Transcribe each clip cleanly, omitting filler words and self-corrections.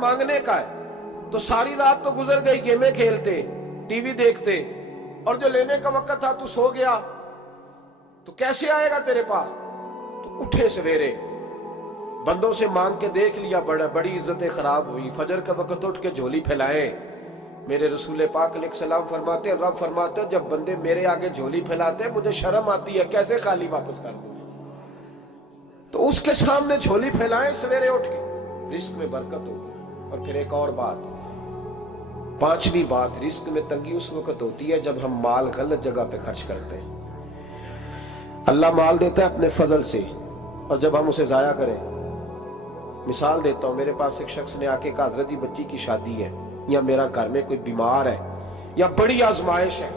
मांगने का है। तो सारी रात तो गुजर गई गेमें खेलते, टीवी देखते, और जो लेने का वक्त था तू सो गया, तो कैसे आएगा तेरे पास? तो उठे सवेरे, बंदों से मांग के देख लिया, बड़ी इज्जतें खराब हुई। फजर का वक्त उठ के झोली फैलाए। मेरे रसूल पाक अलैहिस्सलाम फरमाते, रब फरमाते, जब बंदे मेरे आगे झोली फैलाते मुझे शर्म आती है, कैसे खाली वापस कर दूं? तो उसके सामने झोली फैलाए सवेरे उठ के, रिस्क में बरकत होगी। और फिर एक और बात, पांचवी बात, रिस्क में तंगी उस वक्त होती है जब हम माल गलत जगह पे खर्च करते हैं। अल्लाह माल देता है अपने फजल से, और जब हम उसे जाया करें, मिसाल देता हूं, मेरे पास एक शख्स ने आके कहा, हजरत जी बच्ची की शादी है, या मेरा घर में कोई बीमार है, या बड़ी आजमाइश है,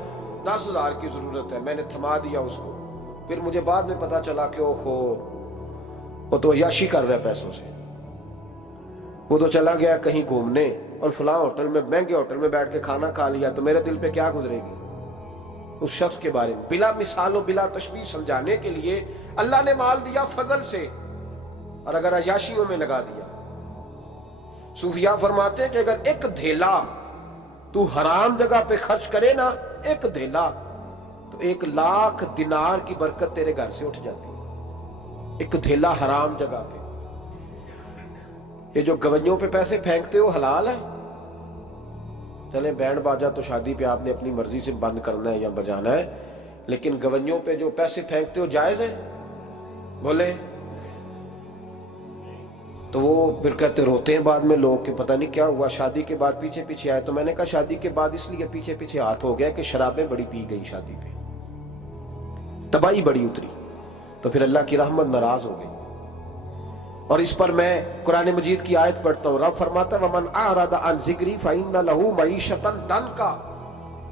10,000 की जरूरत है, मैंने थमा दिया उसको। फिर मुझे बाद में पता चला कि ओहो, वो तो अय्याशी कर रहा है पैसों से, वो तो चला गया कहीं घूमने और फलां होटल में, महंगे होटल में बैठ के खाना खा लिया, तो मेरे दिल पे क्या गुजरेगी उस शख्स के बारे में? बिला मिसाल और बिला तशबीह समझाने के लिए अल्लाह ने माल दिया फजल से, और अगर अय्याशियों में लगा दिया। सूफिया फरमाते हैं कि अगर एक धेला तू हराम जगह पे खर्च करे ना, एक धेला, तो 1,00,000 दिनार की बरकत तेरे घर से उठ जाती है। एक धेला हराम जगह पे। ये जो गवैयों पे पैसे फेंकते हो हलाल है? चले बैंड बाजा तो शादी पे आपने अपनी मर्जी से बंद करना है या बजाना है, लेकिन गवैयों पे जो पैसे फेंकते हो जायज है? बोले तो वो फिर कहते, रोते हैं बाद में लोग कि पता नहीं क्या हुआ, शादी के बाद पीछे पीछे आए। तो मैंने कहा शादी के बाद इसलिए पीछे पीछे हाथ हो गया कि शराबें बड़ी पी गई शादी पे, तबाही बड़ी उतरी, तो फिर अल्लाह की रहमत नाराज हो गई। और इस पर मैं कुरान मजीद की आयत पढ़ता हूं, रब फरमाता है, वमन आरदा अन ज़िक्री फइन्ना लहू मईशतन दनका,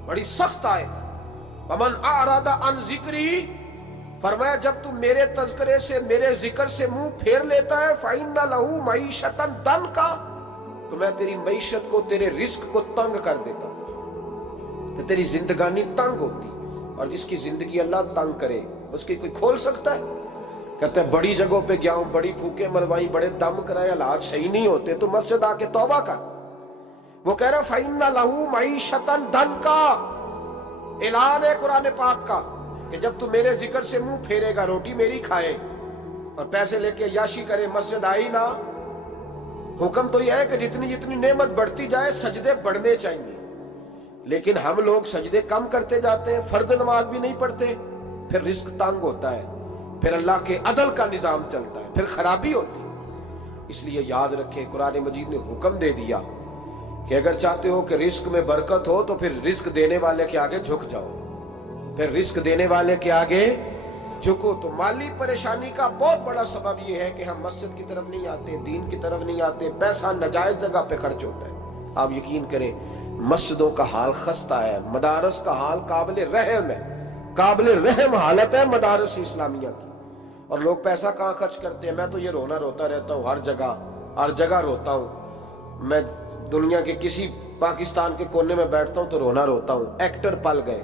बड़ी सख्त आयत। वमन आरदा अन ज़िक्री, फरमाया जब तू मेरे तज़किरे से, मेरे जिक्र से मुंह फेर लेता है, फइन्ना लहू मईशतन दनका, तो मैं तेरी मईशत को, तेरे रिस्क को तंग कर देता हूं, तो तेरी जिंदगानी तंग होती। और जिसकी जिंदगी अल्लाह तंग करे उसकी कोई खोल सकता है? कहते हैं बड़ी जगहों पे गया हूं, बड़ी फूके मरवाई, बड़े दम कराए, हालात सही नहीं होते, तो मस्जिद आके तौबा कर। वो कह रहा फइन्ना लहू मईशतन दनका, ऐलान है कुरान पाक का कि जब तू मेरे जिक्र से मुंह फेरेगा, रोटी मेरी खाए और पैसे लेके अय्याशी करे, मस्जिद आई ना। हुक्म तो यह है कि जितनी जितनी नेमत बढ़ती जाए सजदे बढ़ने चाहिए, लेकिन हम लोग सजदे कम करते जाते हैं, फर्द नमाज भी नहीं पढ़ते, फिर रिस्क तंग होता है, फिर अल्लाह के अदल का निजाम चलता है, फिर खराबी होती है। इसलिए याद रखें, कुरान मजीद ने हुक्म दे दिया कि अगर चाहते हो कि रिस्क में बरकत हो तो फिर रिस्क देने वाले के आगे झुक जाओ, फिर रिस्क देने वाले के आगे झुको। तो माली परेशानी का बहुत बड़ा सबब यह है कि हम मस्जिद की तरफ नहीं आते, दीन की तरफ नहीं आते, पैसा नाजायज जगह पे खर्च होता है। आप यकीन करें, मस्जिदों का हाल खस्ता है, मदारस का हाल काबिल रहम है, काबिल रहम हालत है मदारस इस्लामिया की। और लोग पैसा कहाँ खर्च करते हैं? मैं तो ये रोना रोता रहता हूँ, हर जगह रोता हूँ। मैं दुनिया के किसी पाकिस्तान के कोने में बैठता हूँ तो रोना रोता हूँ। एक्टर पल गए,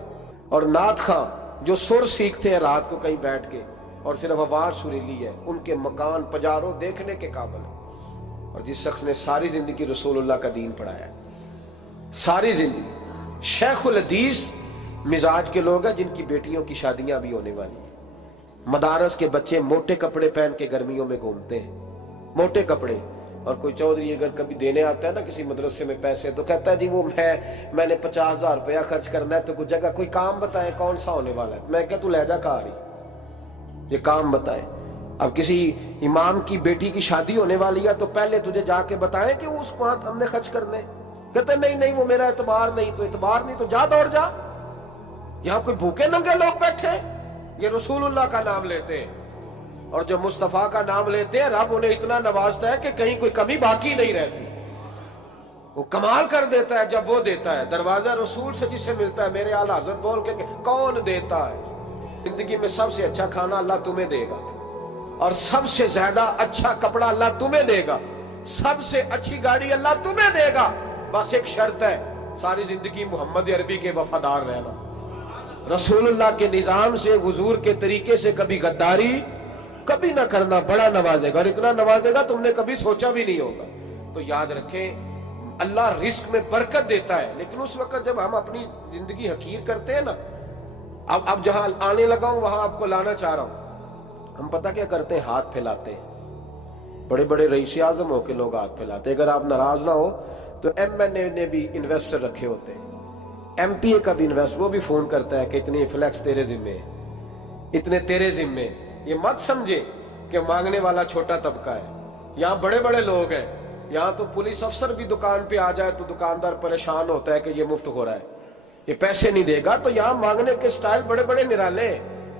और नात खां जो सुर सीखते हैं रात को कहीं बैठ के और सिर्फ आवाज सुरीली है, उनके मकान पजारों देखने के काबिल है। और जिस शख्स ने सारी जिंदगी रसूलुल्लाह का दीन पढ़ाया, सारी जिंदगी, शेखुल हदीस मिजाज के लोग हैं जिनकी बेटियों की शादियां भी होने वाली हैं। मदारस के बच्चे मोटे कपड़े पहन के गर्मियों में घूमते हैं, मोटे कपड़े। और कोई चौधरी अगर कभी देने आता है ना किसी मदरसे में पैसे, तो कहता है जी वो मैंने 50,000 रुपया खर्च करना है, तो कुछ जगह कोई काम बताए कौन सा होने वाला है। मैं क्या तू लहजा कहा रही, ये काम बताए। अब किसी इमाम की बेटी की शादी होने वाली है तो पहले तुझे जाके बताएं कि वो उसको हमने खर्च करने। कहते नहीं वो मेरा एतबार नहीं, तो एतबार नहीं तो जा दौड़ जा। यहां कोई भूखे नंगे लोग बैठे, ये रसूलुल्लाह का नाम लेते हैं, और जो मुस्तफा का नाम लेते हैं रब उन्हें इतना नवाजता है कि कहीं कोई कमी बाकी नहीं रहती। वो कमाल कर देता है जब वो देता है। दरवाजा रसूल से जिसे मिलता है, मेरे आला हज़रत बोल के कौन देता है? जिंदगी में सबसे अच्छा खाना अल्लाह तुम्हें देगा, और सबसे ज्यादा अच्छा कपड़ा अल्लाह तुम्हें देगा, सबसे अच्छी गाड़ी अल्लाह तुम्हें देगा। बस एक शर्त है, सारी जिंदगी मोहम्मद अरबी के वफादार रहना, रसूलुल्लाह के निजाम से, हुजूर के तरीके से कभी गद्दारी कभी ना करना। बड़ा नवाजेगा, और इतना नवाजेगा तुमने कभी सोचा भी नहीं होगा। تو یاد رکھیں اللہ رزق میں برکت دیتا ہے، لیکن اس وقت جب ہم اپنی زندگی حقیر کرتے ہیں نا، اب جہاں آنے لگا ہوں وہاں آپ کو لانا چاہ رہا ہوں، ہم پتہ کیا کرتے ہیں؟ ہاتھ پھیلاتے ہیں۔ بڑے بڑے رئیس اعظم ہو کے لوگ ہاتھ پھیلاتے ہیں۔ اگر آپ ناراض نہ ہو تو ایم این اے نے بھی انویسٹر رکھے ہوتے ہیں، ایم پی اے کا بھی انویسٹر، وہ بھی فون کرتا ہے کہ اتنی فلیکس تیرے ذمے ہے، اتنے تیرے ذمے۔ یہ مت سمجھے کہ مانگنے والا چھوٹا طبقہ ہے، یہاں بڑے بڑے لوگ ہیں۔ یہاں تو پولیس افسر بھی دکان پہ آ جائے تو دکاندار پریشان ہوتا ہے کہ یہ مفت ہو رہا ہے، یہ پیسے نہیں دے گا۔ تو یہاں مانگنے کے سٹائل بڑے بڑے نرالے،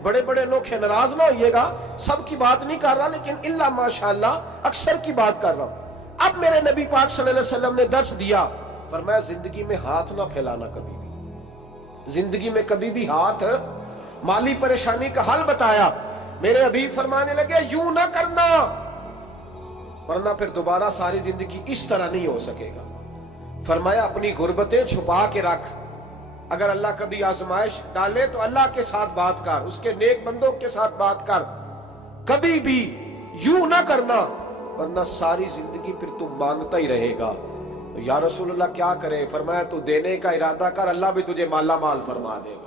بڑے بڑے نوکھے۔ ناراض نہ ہوئیے گا، سب کی بات نہیں کر رہا، لیکن اللہ ماشاءاللہ اکثر کی بات کر رہا ہوں۔ اب میرے نبی پاک صلی اللہ علیہ وسلم نے درس دیا، فرمایا زندگی میں ہاتھ نہ پھیلانا کبھی بھی، زندگی میں کبھی بھی ہاتھ۔ مالی پریشانی کا حل بتایا، میرے حبیب فرمانے لگے یوں نہ کرنا، ورنہ پھر دوبارہ ساری زندگی اس طرح نہیں ہو سکے گا۔ فرمایا اپنی غربتیں چھپا کے رکھ، اگر اللہ کبھی آزمائش ڈالے تو اللہ کے ساتھ بات کر، اس کے نیک بندوں کے ساتھ بات کر، کبھی بھی یوں نہ کرنا ورنہ ساری زندگی پھر تم مانگتا ہی رہے گا۔ تو یا رسول اللہ کیا کریں؟ فرمایا تو دینے کا ارادہ کر، اللہ بھی تجھے مالا مال فرما دے گا۔